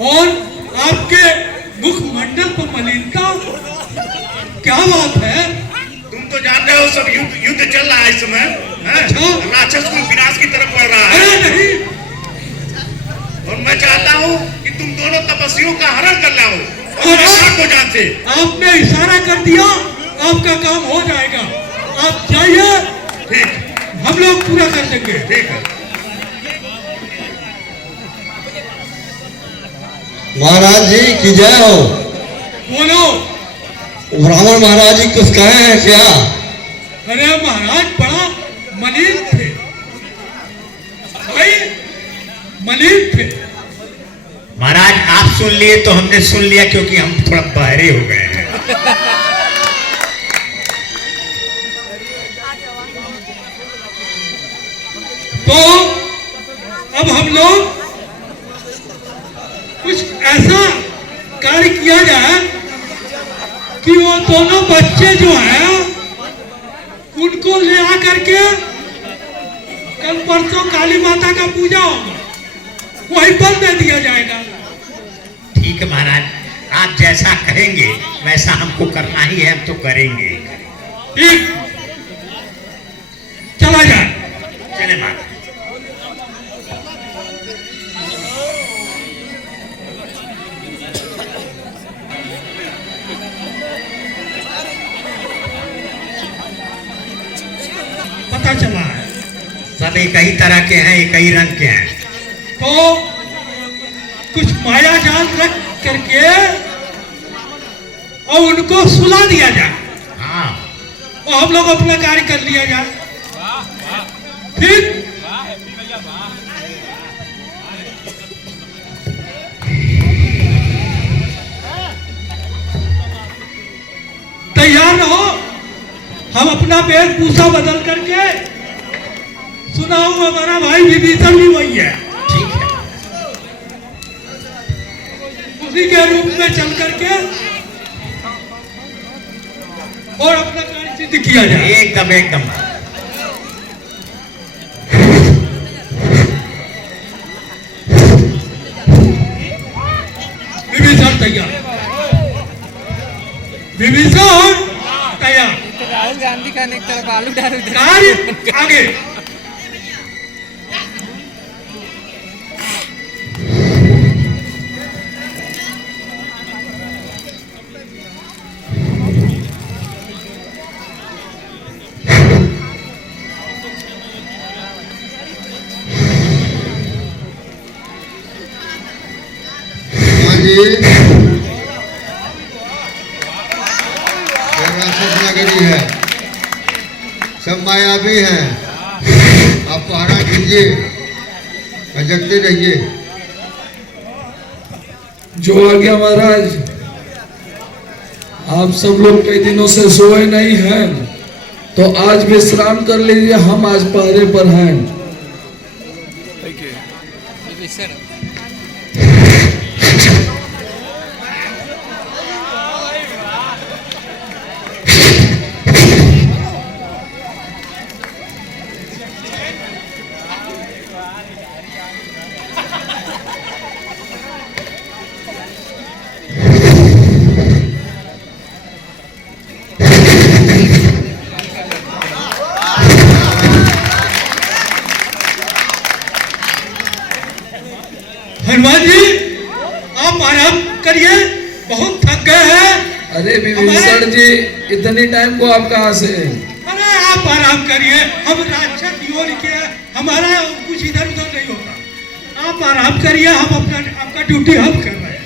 और आपके मुखमंडल पर मलिनता, क्या बात है? तुम तो जान रहे हो सब युद्ध चल रहा है इस समय। अच्छा। राक्षस को विनाश की तरफ बढ़ रहा है। अरे नहीं, और मैं चाहता हूँ कि तुम दोनों तपस्वियों का हरण कर लाओ और को जान से। आपने इशारा कर दिया, आपका काम हो जाएगा। आप जाइए, ठीक, हम लोग पूरा कर देंगे। ठीक है। महाराज जी की जय हो। बोलो। ब्राह्मण महाराज जी कुछ कहे हैं क्या? अरे महाराज बड़ा मलिन थे भाई, मलिन थे। महाराज आप सुन लिए तो हमने सुन लिया, क्योंकि हम थोड़ा बहरे हो गए हैं। तो अब हम लोग कुछ ऐसा कार्य किया जाए कि वो दोनों बच्चे जो हैं उनको ले आकर के कल परसों काली माता का पूजा होगा, वहीं पर दे दिया जाएगा। ठीक है महाराज, आप जैसा कहेंगे वैसा हमको करना ही है, हम तो करेंगे। ठीक, चला जाए। चले महाराज। पता चला है सब एक ही तरह के हैं, एक ही रंग के हैं। तो कुछ माया जाल रख करके और उनको सुला दिया जाए, हाँ, और हम लोग अपना कार्य कर लिया जाए। ठीक, तैयार रहो। हम अपना वेशभूषा बदल करके, सुना हूं हमारा भाई विभीषण भी वही है, ठीक है। उसी के रूप में चल करके और अपना कार्य सिद्ध किया जाए। एकदम एकदम। विभीषण तैयार, विभीषण तैयार। राहुल गांधी का एक तरफ आलू डाल कार्य आगे। हाँ जी, नगरी है, सब मायावी हैं। आप पहरा कीजिए और जगते रहिए। जो आ गया महाराज, आप सब लोग कई दिनों से सोए नहीं हैं, तो आज विश्राम कर लीजिए। हम आज पहरे पर हैं। हनुमान जी आप आराम करिए, बहुत थक गए हैं। अरे विभीषण जी, इतनी टाइम को आप कहाँ से? अरे आप आराम करिए, हम राक्षस योनि के हैं, हमारा कुछ इधर उधर नहीं होता। आप आराम करिए, हम अपना आपका ड्यूटी हम कर रहे हैं,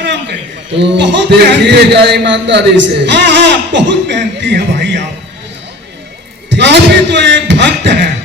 आराम करिए। तो बहुत देखिएगा ईमानदारी से। हाँ हाँ, बहुत मेहनती है भाई आप भी तो एक भक्त हैं।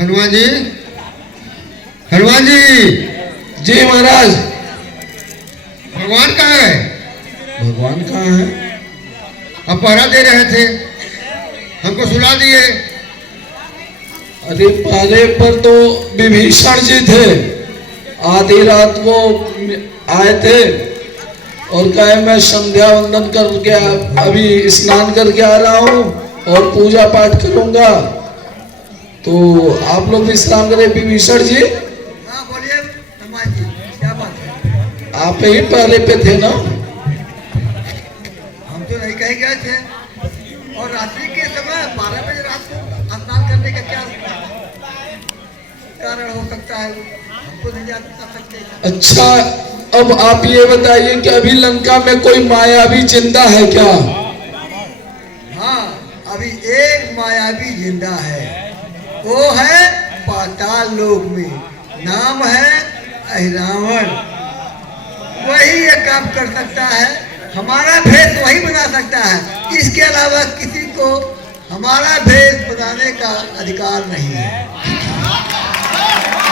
हनुमान जी, हनुमान जी, जी महाराज। भगवान कहाँ है? भगवान कहाँ है? आप पहरा दे रहे थे, हमको सुला दिए। अरे पहरे पर तो विभीषण जी थे, आधी रात को आए थे और कहे मैं संध्या वंदन करके अभी स्नान करके आ रहा हूँ और पूजा पाठ करूंगा, तो आप लोग विश्राम करें। विभीषण जी, हाँ बोलिए हनुमान जी, क्या बात है? आप ही पहले पे थे ना? हम तो नहीं कहीं गए थे, और रात्रि के समय 12 बजे रात को स्नान करने का क्या कारण हो सकता है? हमको नहीं जान सकते। अच्छा, अब आप ये बताइए कि अभी लंका में कोई मायावी जिंदा है क्या? हाँ, अभी एक मायावी जिंदा है, वो है पाताल लोक में, नाम है अहिरावण। वही ये काम कर सकता है, हमारा भेष वही बना सकता है, इसके अलावा किसी को हमारा भेष बनाने का अधिकार नहीं है।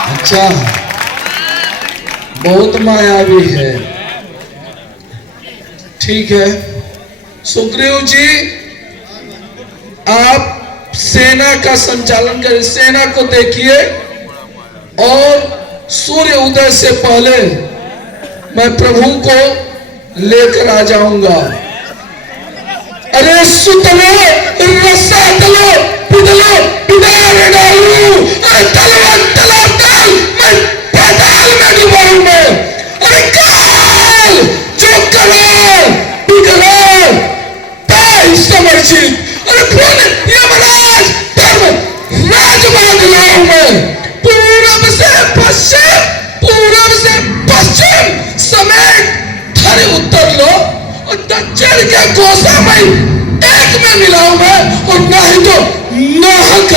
अच्छा, बहुत मायावी है। ठीक है, सुग्रीव जी आप सेना का संचालन करें, सेना को देखिए और सूर्य उदय से पहले मैं प्रभु को लेकर आ जाऊंगा। अरे सुतलो, रस्सा तलो, पिदलो, पिदारे डालू, अरे तलवा तला तल, मैं पाताल में डूबाऊं मैं। अरे काल जो करो पिघलो ताई समर्चित, अरे फिर यमराज धर्म राज बांध लाऊं मैं। पूरब से पश्चिम, पूरब से पश्चिम समेत धरे उत्तर लो और दक्षिण के कोसा में एक में मिलाऊं मैं, और नहीं तो नाहक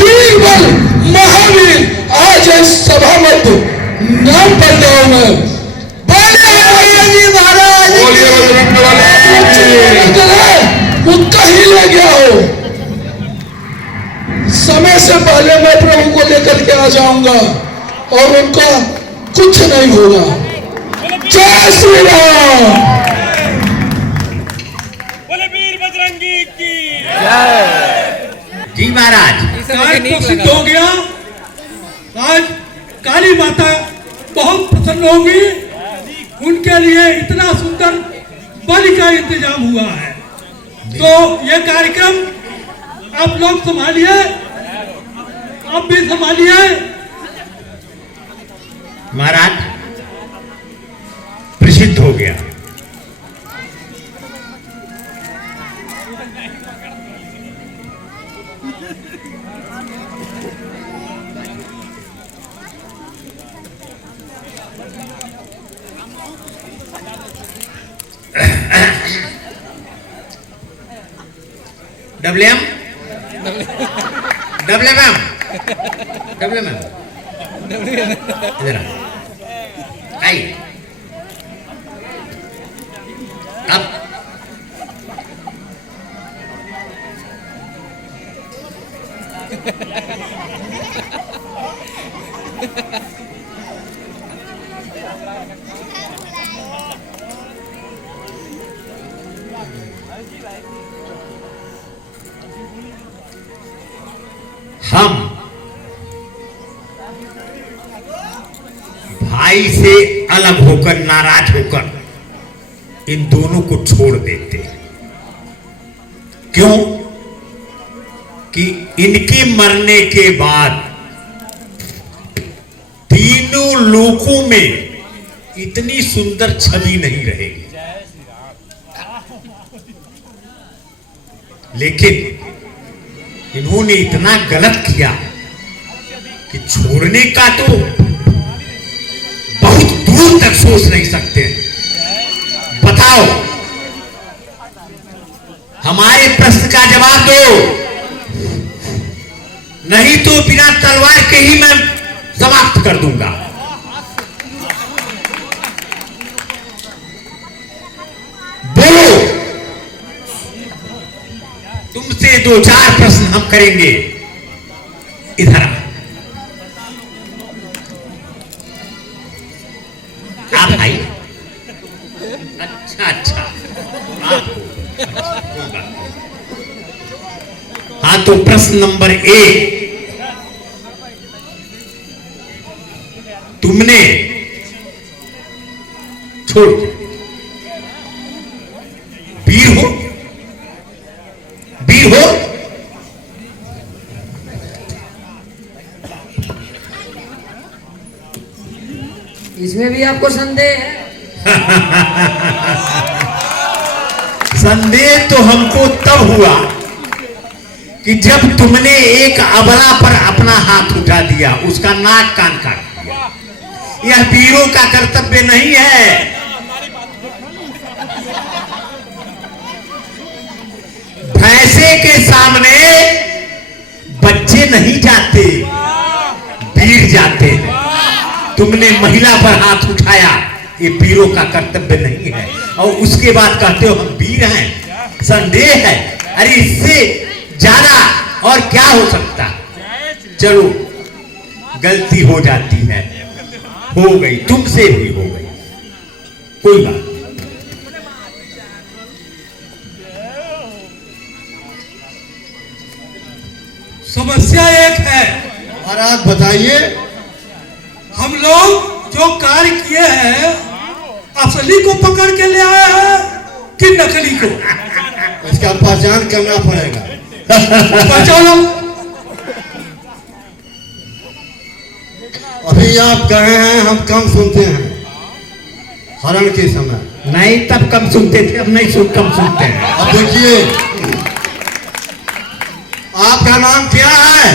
बीरबल महावीर आज इस सभा में तो नाम पढ़ जाऊं मैं। वो कहीं ले गया हो, समय से पहले मैं प्रभु को लेकर के आ जाऊंगा और उनका कुछ नहीं होगा। जय श्री राम। बोले वीर बजरंगी की जी महाराज। कार्य तो सिद्ध हो गया। आज काली माता बहुत प्रसन्न होगी, उनके लिए इतना सुंदर बलि का इंतजाम हुआ है। तो ये कार्यक्रम आप लोग संभालिए, आप भी संभालिए। महाराज प्रसिद्ध हो गया। डब्ल्यूएम डब्ल्यूएम डब्ल्यूएम इधर आइए। अब हम भाई से अलग होकर, नाराज होकर इन दोनों को छोड़ देते हैं। क्यों? कि इनके मरने के बाद तीनों लोकों में इतनी सुंदर छवि नहीं रहेगी। लेकिन इन्होंने इतना गलत किया कि छोड़ने का तो बहुत दूर तक सोच नहीं सकते। बताओ, हमारे प्रश्न का जवाब दो। नहीं तो बिना तलवार के ही मैं समाप्त कर दूंगा। बोलो, तुमसे 2-4 प्रश्न हम करेंगे। इधर आप भाई। अच्छा हाँ, तो प्रश्न नंबर 1, तुमने छोड़ वीर हो? वीर हो? इसमें भी आपको संदेह है? संदेह तो हमको तब हुआ कि जब तुमने एक अबला पर अपना हाथ उठा दिया, उसका नाक कान काट दिया। यह वीरों का कर्तव्य नहीं है। भैंसे के सामने बच्चे नहीं जाते, वीर जाते हैं। तुमने महिला पर हाथ उठाया, ये वीरों का कर्तव्य नहीं है। और उसके बाद कहते हो हम वीर हैं। संदेह है? अरे इससे ज्यादा और क्या हो सकता? चलो, गलती हो जाती है, हो गई, तुमसे भी हो गई, कोई बात नहीं। समस्या एक है। महाराज बताइए। हम लोग जो कार्य किए हैं, असली को पकड़ के ले आए हैं कि नकली को? इसका पहचान करना पड़ेगा। पहचानो। अभी आप कहे हैं हम कम सुनते हैं हरण के समय। नहीं, तब कम सुनते थे, अब नहीं कम सुनते हैं। अब देखिए, आपका नाम क्या है?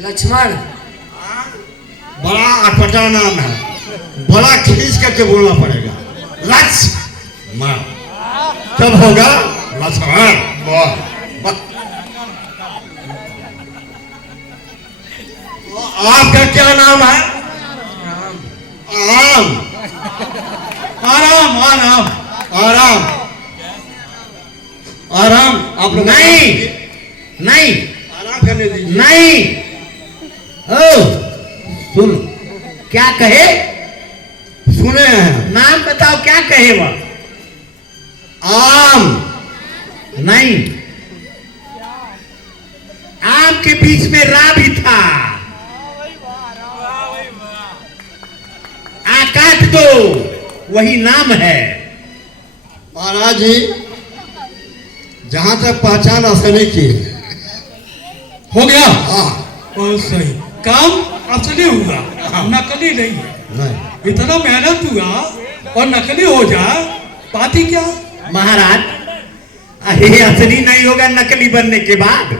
लक्ष्मण। बड़ा अटपटा नाम है, बड़ा खींच करके बोलना पड़ेगा। लक्ष्मण तब होगा लक्ष्मण। आपका क्या नाम है? आराम। आराम आराम आराम आराम। आप लोग नहीं आराम करने दीजिए। नहीं, ओ सुन, क्या कहे? सुने हैं? नाम बताओ, क्या कहे वह? आम। नहीं, आम के बीच में रा भी था। आ काट दो, वही नाम है। महाराज जी, जहां तक पहचान असली की हो गया। हाँ बहुत सही। काम असली हुआ, नकली नहीं है। नहीं, इतना मेहनत हुआ और नकली हो जाए, बात ही क्या? महाराज, अरे असली नहीं होगा नकली बनने के बाद।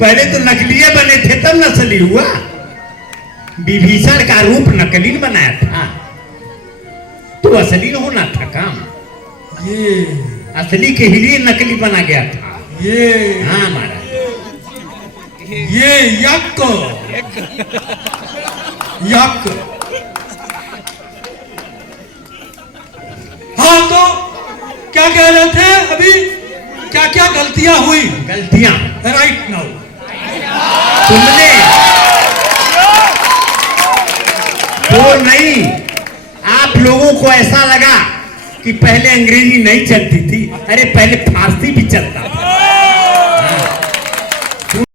पहले तो नकलीय बने थे, तब नकली हुआ। विभीषण का रूप नकली बनाया था, तो असली होना था काम। ये असली के लिए नकली बना गया था। ये हाँ महाराज, ये यक हाँ, तो क्या कह रहे थे अभी? क्या क्या गलतियां हुई? गलतियां राइट नाउ तुमने वो नहीं, आप लोगों को ऐसा लगा कि पहले अंग्रेजी नहीं चलती थी। अरे पहले फारसी भी चलता था।